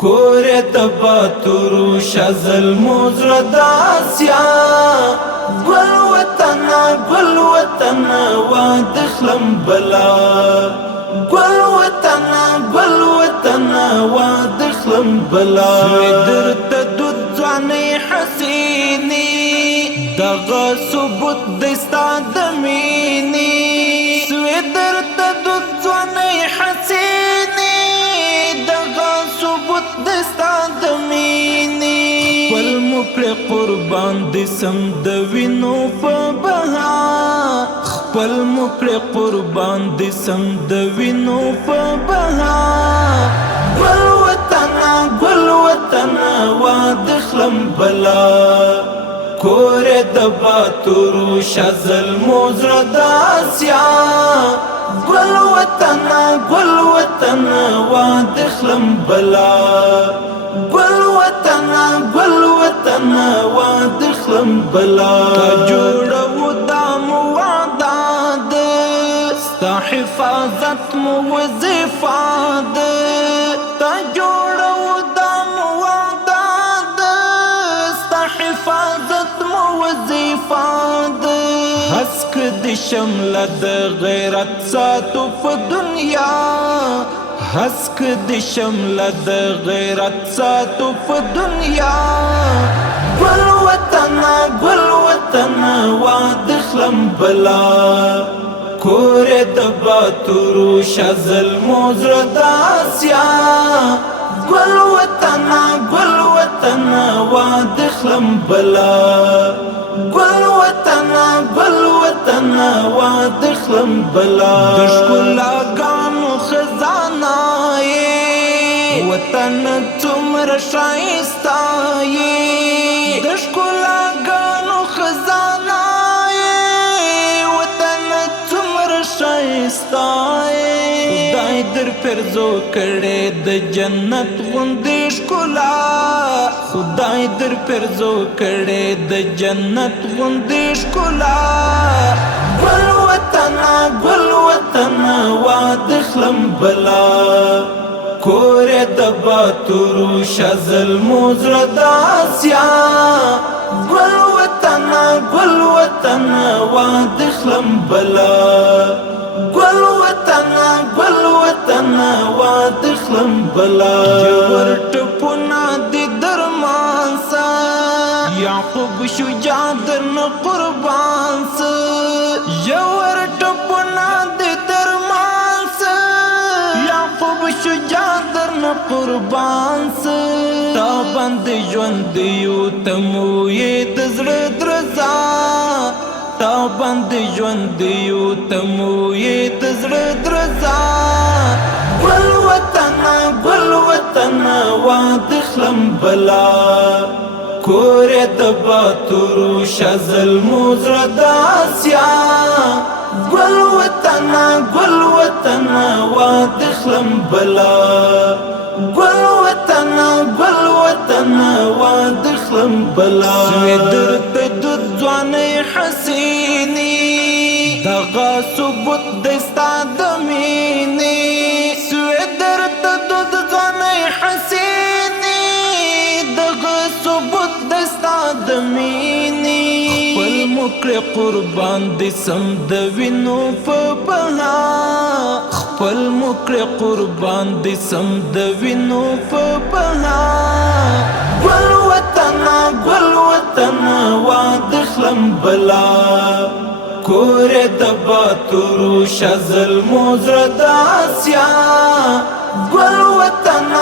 کوره د باتورو شازل موزر داسیا گل وطن واد خلم بلا گل وطن واد خلم بلا سوی در تدود زوانی حسینی دغا ثبوت دستا دمینی سوی در تدود زوانی حسینی دغا ثبوت دستا دمینی پلمو پر قربان دسم دوینو پا بها پلمو پر قربان دسم دوینو پا بها گل وطن واد خلم بلا کوره د باتورو شازل موزر داسیا گل وطن واد خلم بلا گل وطن واد خلم بلا تا جوړو دام وعداد ستا حفاظت مو وظیفه ده تا جوړو دام وعداد ستا حفاظت مو وظیفه ده حسک د شمل د غیرت ساتو په دنیا حسک د شمل د غیرت ساتو په دنیا گل وطن واد خلم بلا کوره د باتورو شازل موزر داسیا گل وطن واد خلم بلا گل وطن واد خلم بلا دشکلا گانو خزانه وطن تمر شایستا دشکلا گانو خزانه وطن تمر شایستا خدای در پرزو کړي د جنت غوندې ښکلا خدای در پرزو کړي د جنت غوندې ښکلا گل وطن واد خلم بلا کوره د باتورو شازل موزر داسیا گل وطن واد خلم بلا گل وطن واد خلم بلا جور ټپونه د درمان سا یعقوب شجاع درن قربان سا جور ټپونه د درمان سا یعقوب شجاع درن قربان سا تا باندې ژوند یو تمو یې د زړه درزا تا باندې ژوند یو تمو یې د زړه درزا گل وطن واد خلم بلا کوره د باتورو شازل موزر داسیا گل وطن واد خلم بلا گل وطن واد خلم بلا سوی در تدود زوانی حسینی دغا ثبوت دستا دمینی سوی در تدود زوانی حسینی دغا ثبوت دستا دمینی خپل مکر قربان دسم دوینو په بها خپل مکر قربان دسم دوینو په بها گل وطن واد خلم بلا کوره د باتورو شازل موزر داسیا گل وطن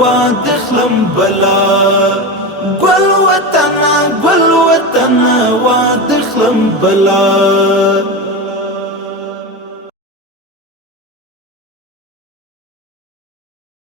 واد خلم بلا گل وطن واد خلم بلا